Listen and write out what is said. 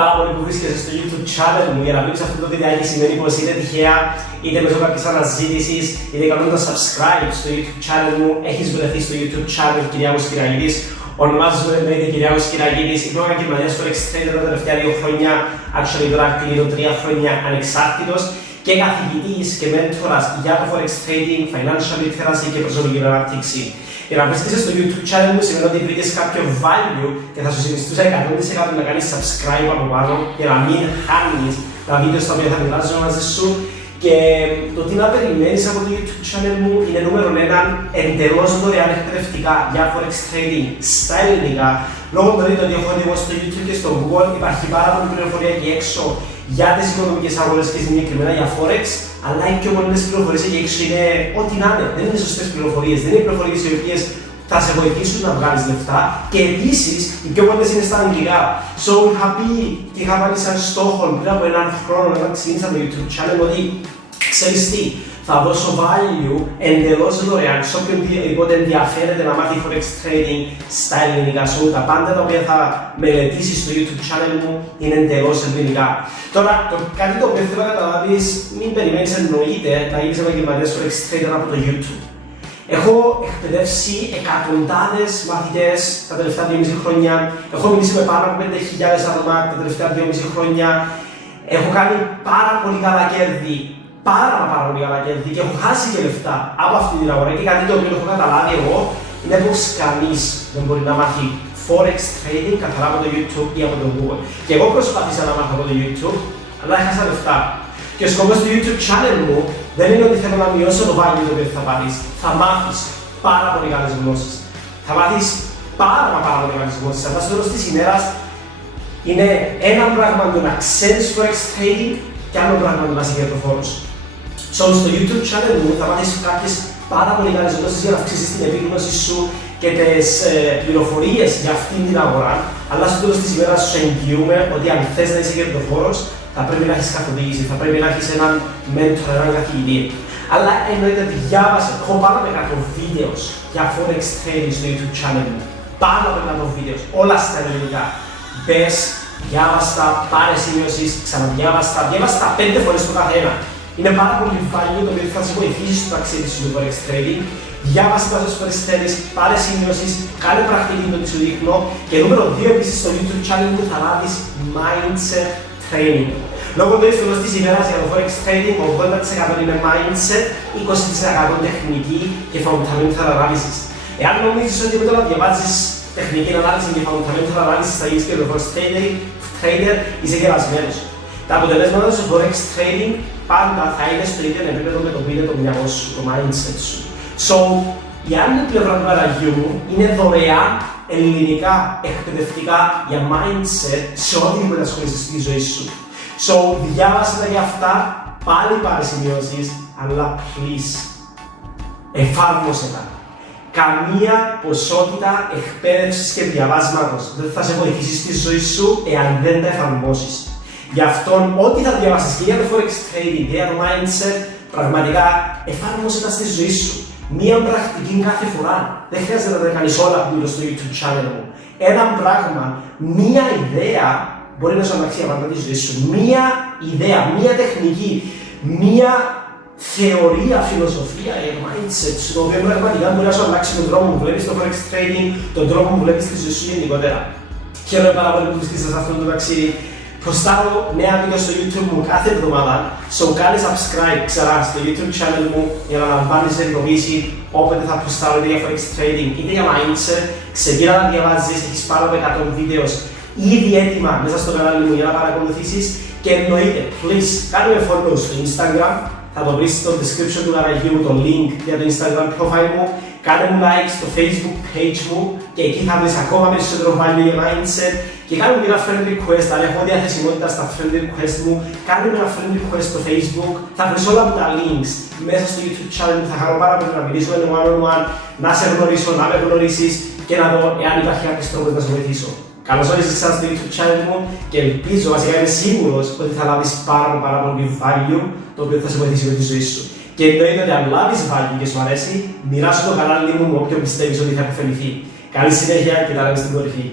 πάρα πολύ που βρίσκεσαι στο YouTube channel μου για να βλέπεις αυτό το βιντεάκι. Σημαίνει πως είτε τυχαία, είτε μέσω κάποιες αναζήτησης, είτε κάνοντας subscribe στο YouTube channel μου, έχεις βρεθεί στο YouTube channel Κυριάκος Κυριακίδης. Ονομάζομαι Κυριάκος Κυριακίδης. Είμαι ο επαγγελματίας Forex trader τα τελευταία 2 χρόνια, actually τώρα κλείνω 3 χρόνια ανεξάρτητος και καθηγητής και μέντορας για το Forex trading, financial literacy και προσωπική ανάπτυξη. Για να βρίσκεσαι στο YouTube channel μου σημαίνει ότι βρήκες κάποιο value και θα σου συνιστούσα 100% να κάνεις subscribe από πάνω για να μην χάνεις τα βίντεο στα οποία θα μοιράζω μαζί σου. Και το τι να περιμένεις από το YouTube channel μου είναι νούμερο 1, εντελώς δωρεάν εκπαιδευτικά για Forex trading στα ελληνικά. Λόγω του ότι έχω εγώ στο YouTube και στο Google υπάρχει πάρα πολύ πληροφορία εκεί έξω για τις οικονομικές αγορές και συγκεκριμένα για Forex, αλλά οι πιο πολλές πληροφορίες εκεί έξω είναι ό,τι να είναι. Δεν είναι σωστές πληροφορίες, δεν είναι πληροφορίες οι οποίες θα σε βοηθήσουν να βγάλεις λεφτά και επίσης οι πιο πολλές είναι στα αγγλικά. So είχα πει και είχα βάλει σαν στόχο πριν από έναν χρόνο όταν ξεκίνησα το YouTube channel ότι ξέρεις τι, θα δώσω value εντελώς δωρεάν σε οποιονδήποτε ενδιαφέρεται να μάθει Forex trading στα ελληνικά. So τα πάντα τα οποία θα μελετήσεις στο YouTube channel μου είναι εντελώς ελληνικά. Τώρα, κάτι το οποίο θέλω να καταλάβεις, μην περιμένεις εννοείται να γίνεις επαγγελματίας Forex trader από το YouTube. Έχω εκπαιδεύσει εκατοντάδες μαθητές τα τελευταία 2,5 χρόνια. Έχω μιλήσει με πάνω από 5.000 άτομα τα τελευταία 2,5 χρόνια. Έχω κάνει πάρα πολύ καλά κέρδη. Πάρα πολύ καλά κέρδη και έχω χάσει και λεφτά από αυτή την αγορά. Και κάτι το οποίο έχω καταλάβει εγώ είναι πως κανείς δεν μπορεί να μάθει Forex trading καθαρά από το YouTube ή από το Google. Και εγώ προσπάθησα να μάθω από το YouTube, αλλά έχασα λεφτά. Και ο σκοπός του YouTube channel μου δεν είναι ότι θέλω να μειώσω το value το οποίο θα πάρεις. Θα μάθεις πάρα πολύ καλές γνώσεις. Θα μάθεις πάρα πολύ καλές γνώσεις. Αλλά στο τέλος της ημέρας είναι ένα πράγμα το να ξέρεις Forex trading και άλλο πράγμα το να είσαι κερδοφόρος. So, στο YouTube channel μου θα μάθεις κάποιες πάρα πολύ καλές γνώσεις για να αυξήσεις την επίγνωση σου και τις πληροφορίες για αυτήν την αγορά. Αλλά στο τέλος της ημέρας σου εγγυούμε ότι αν θες να είσαι κερδοφόρος, θα πρέπει να έχεις καθοδήγηση, θα πρέπει να έχεις έναν mentor, έναν καθηγητή. Αλλά εννοείται διάβασε, έχω πάνω από 100 βίντεο για Forex trading στο YouTube channel μου. Πάνω από 100 βίντεο, όλα στα ελληνικά. Μπες, διάβαστα, πάρε σημειώσεις, ξαναδιάβαστα, διάβαστα 5 φορές το καθένα. Είναι πάρα πολύ value το οποίο θα σε βοηθήσει στο ταξίδι σου στο Forex trading. Διάβασε τα όσες φορές θέλεις, πάρε σημειώσεις, κάνε πρακτική το τι σου δείχνω. Και νούμερο 2 επίσης στο YouTube channel μου θα λάβεις mindset training. Λόγω του τέλος της ημέρας για το Forex trading, 80% είναι mindset, 20% τεχνική και fundamental analysis. Εάν νομίζεις ότι με το να διαβάζεις τεχνική ανάλυση και fundamental analysis θα γίνεις και το Forex trader, είσαι γερασμένος. Τα αποτελέσματα στο Forex trading πάντα θα είναι στο ίδιο επίπεδο με το οποίο είναι το μυαλό σου, το mindset σου. So, η άλλη πλευρά του καραγιού μου είναι δωρεάν ελληνικά εκπαιδευτικά για mindset σε ό,τι μπορεί να ασχολήσεις στη ζωή σου. So, διάβασε τα για αυτά, πάλι πάρε σημειώσεις, αλλά please, εφάρμοσε τα. Καμία ποσότητα εκπαίδευσης και διαβάσματος δεν θα σε βοηθήσει στη ζωή σου εάν δεν τα εφαρμόσεις. Γι' αυτό, ό,τι θα διαβάσεις και για το Forex trading και για το mindset, πραγματικά εφάρμοσε τα στη ζωή σου. Μία πρακτική κάθε φορά. Δεν χρειάζεται να τα κάνεις όλα που είναι στο YouTube channel μου. Ένα πράγμα, μία ιδέα μπορεί να σου αλλάξει απαντά τη ζωή σου. Μία ιδέα, μία τεχνική, μία θεωρία, φιλοσοφία, mindset, το οποίο πραγματικά μπορεί να σου αλλάξει τον τρόπο που βλέπεις το Forex trading, τον τρόπο που βλέπεις τη ζωή σου γενικότερα. Χαίρομαι πάρα πολύ που βρίσκεσαι σε αυτό το ταξίδι. Προστάρω νέα βίντεο στο YouTube μου κάθε εβδομάδα, so κάνε subscribe ξανά στο YouTube channel μου για να λαμβάνεις ειδοποίηση όποτε θα προστάρω είτε για Forex trading είτε για mindset. Ξεκίνα να διαβάζεις, έχεις πάνω από 100 βίντεο ήδη έτοιμα μέσα στο κανάλι μου για να παρακολουθήσεις και εννοείται, please, κάνε με follow στο Instagram, θα το βρεις στο description του καναλιού μου το link για το Instagram profile μου, κάνε μου like στο Facebook page μου και εκεί θα βρεις ακόμα περισσότερο value για mindset και κάνε μου ένα friend request, αν έχω διαθεσιμότητα στα friend request μου, κάνε μου ένα friend request στο Facebook, θα βρεις όλα μου τα links μέσα στο YouTube channel μου, θα χαρώ πάρα πολύ να μιλήσουμε one on one, να σε γνωρίσω, να με γνωρίσεις και να δω εάν υπάρχει κάποιος τρόπος να σε βοηθήσω. Καλωσόρισες ξανά στο YouTube channel μου και ελπίζω, βασικά είμαι σίγουρος ότι θα λάβεις πάρα πολύ value το οποίο θα σε βοηθήσει με τη ζωή σου. Και εννοείται ότι αν λάβεις value και σου αρέσει, μοιράσου το κανάλι μου με όποιον πιστεύεις ότι θα επωφεληθεί. Καλή συνέχεια και τα λέμε στην κορυφή.